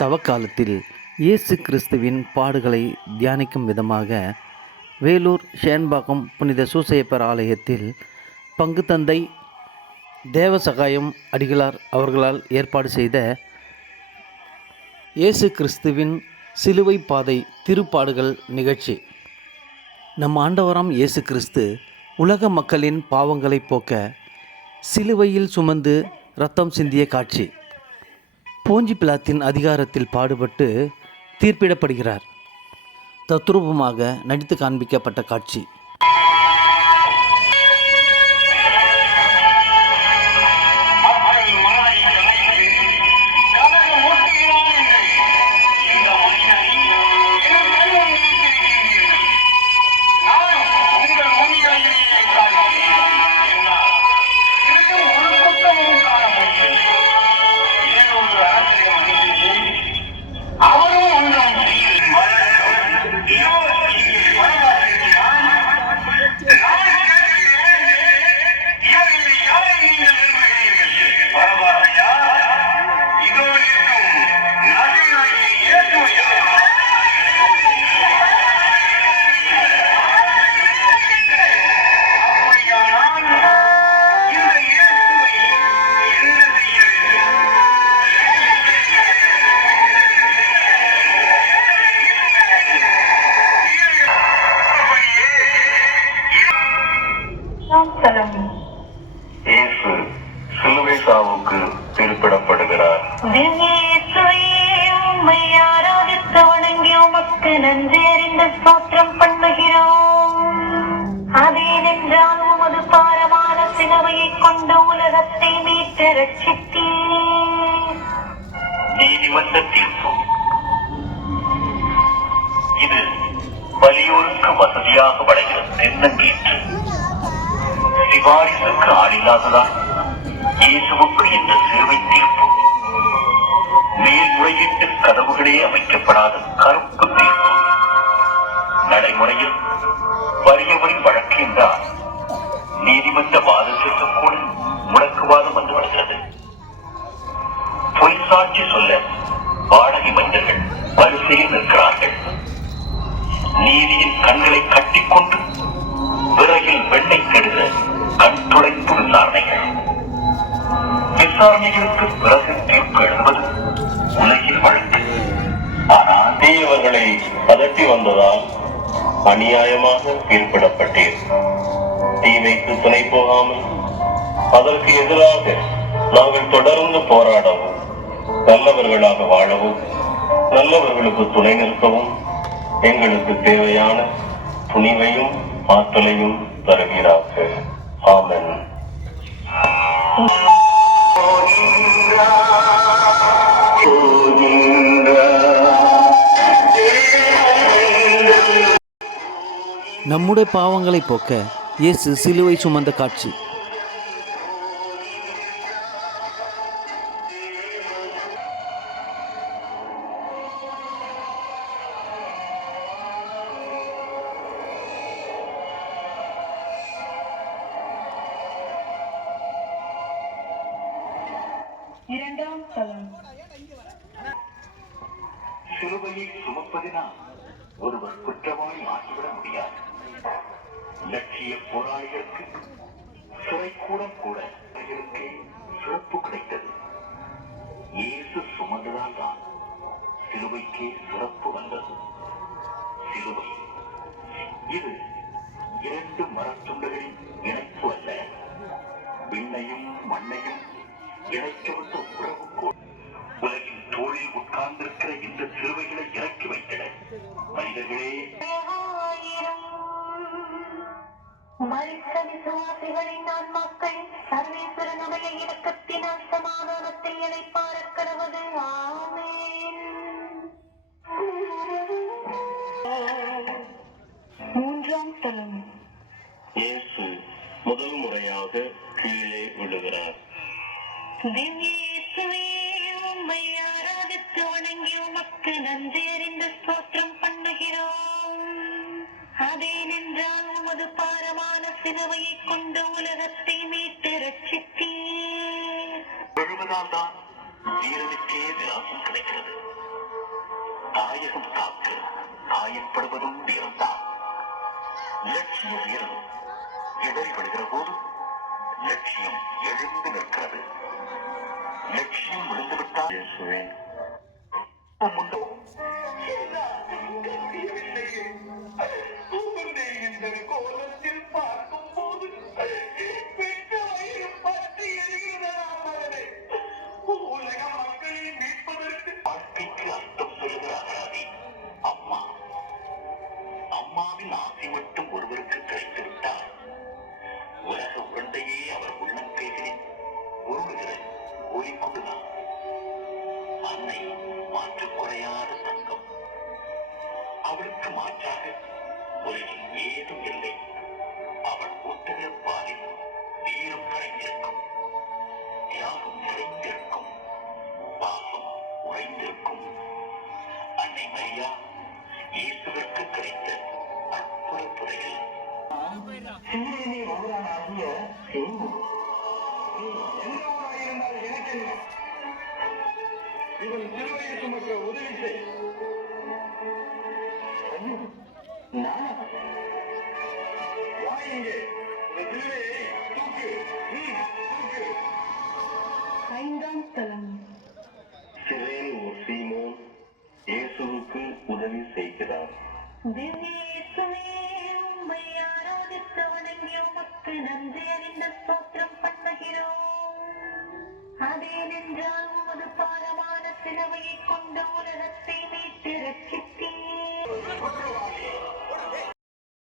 தவக்காலத்தில் இயேசு கிறிஸ்துவின் பாடுகளை தியானிக்கும் விதமாக வேலூர் ஷேன்பாக்கம் புனித சூசையப்பர் ஆலயத்தில் பங்குத்தந்தை தேவசகாயம் அடிகளார் அவர்களால் ஏற்பாடு செய்த இயேசு கிறிஸ்துவின் சிலுவை பாதை திருப்பாடுகள் நிகழ்ச்சி. நம் ஆண்டவராம் இயேசு கிறிஸ்து உலக மக்களின் பாவங்களை போக்க சிலுவையில் சுமந்து இரத்தம் சிந்திய காட்சி. போஞ்சி பிலாத்தின் அதிகாரத்தில் பாடுபட்டு தீர்ப்பிடப்படுகிறார். தத்ரூபமாக நடித்து காண்பிக்கப்பட்ட காட்சி. இயேசு சிலுவை சாவுக்கு திருப்பிடப்படுகிறார். ஆராதித்து வணங்கி உமக்கு நன்றி அறிந்த ஸ்தோத்திரம் பண்ணுகிறோம். அதேனென்றால் உமது பாரமான சிலுவையை கொண்டு உலகத்தை மீட்டு ரட்சித்தீர். நீதிமன்ற தீர்ப்பு இது வலியோருக்கு வசதியாக வளைகிற தென்னங்கீற்று. சிபாரிசுக்கு ஆளில்லாததால் இயேசுவுக்கு இந்த சிலுவை தீர்ப்பு. மேல்முறையீட்டு கதவுகளே அமைக்கப்படாத கருப்பு தீர்ப்பு. நடைமுறையில் வறியவரின் வழக்கு என்றால் நீதிமன்ற வாதத்திற்கு கூட முடக்குவாதம் வந்து வருகிறது. பொய் சாட்சி சொல்ல வாடகை மனிதர்கள் வரிசையில் நிற்கிறார்கள். நீதியின் கண்களை கட்டிக்கொண்டு விறகில் வெண்ணெய் கெடுகிற கண் துடைப்பு விசாரணைகள். விசாரணைகளுக்கு பிறகு தீர்ப்பு எழுதுவது உலகில் வழக்கு. ஆனால் தீயவர்களை அதட்டி வந்ததால் அநியாயமாக தீர்ப்பிடப்பட்டீர். தீமைக்கு துணை போகாமல் அதற்கு எதிராக நாங்கள் தொடர்ந்து போராடவும், நல்லவர்களாக வாழவும், நல்லவர்களுக்கு துணை நிற்கவும் எங்களுக்கு தேவையான துணிவையும் ஆற்றலையும் தருவீராக. ஆமென். நம்முடைய பாவங்களை போக்க இயேசு சிலுவை சுமந்த காட்சி. இரண்டாம் தலம். சிலுவையை சுமப்பதினால் ஒருவர் குற்றவாளி ஆகிவிட முடியாது. லட்சிய போராளிகளுக்கு சிறைக்கூடம் கூட சிறப்பு கிடைத்தது. இயேசு சுமந்ததால் தான் சிலுவைக்கே சிறப்பு வந்தது. சிலுவை இது இரண்டு மரத்துண்டுகளின் இணைப்பு அல்ல, விண்ணையும் மண்ணையும் இணைக்கப்பட்ட உறவு கோடு. உலகின் தோளில் உட்கார்ந்திருக்கிற இந்த சிலுவைகளை இறக்கி வைத்தன மனிதர்களே. மரித்த விசுவாசிகளின் ஆன்மாக்கள் சர்வேஸ்வரனுடைய இரக்கத்தினால் சமாதானத்தை இளைப்பாறக் கடவது. ஆமென். மூன்றாம் தலம். இயேசு முதல் முறையாக கீழே விழுகிறார். உம்மை ஆராதித்து வணங்கி உமக்கு நன்றி அறிந்த ஸ்தோத்திரம் பண்ணுகிறோம். அதேனென்றால் உமது பாரமான சிலுவையை கொண்டு உலகத்தை மீட்டு ரட்சித்தீர். விழுவதால் தான் வீரனுக்கே விலாசம் கிடைக்கிறது. தாயகம் காக்க காயப்படுவதும் வீரம்தான். லட்சிய வீரம் இடறிபடுகிற போது லட்சியம் எழுந்து நிற்கிறது. லட்சியம் விழுந்துவிட்டால் இயேசுவே, கோலத்தில் பார்க்கும் போது உலக மக்களை மீட்பதற்கு வாழ்க்கைக்கு அர்த்தம் சொல்கிறாரே அம்மா. அம்மாவின் ஆசை மட்டும் ஒருவருக்கு கிடைத்துவிட்டால் உலக உருண்டையே அவர் உள்ளங்கைகளில் உருளுகிற ஒளிக்கொண்டுதான். அன்னை மாற்றுக் குறையாத தங்கம். அவளுக்கு மாற்றாக உலகில் ஏதும் இல்லை. அவள் ஊட்டுகிற பாலில் வீரம் கரைந்திருக்கும், தியாகம் நிறைந்திருக்கும், பாசம் உறைந்திருக்கும். அன்னை மரியா இயேசுவிற்கு கிடைத்த அற்புத புதையல். சீரேனி ஒருவனாகிய நீ எந்த ஊராயிருந்தால் எனக்கு என்ன? இவன் சிலுவையை சுமக்க உதவி செய். நான் வா இங்கே, இந்த சிலுவையை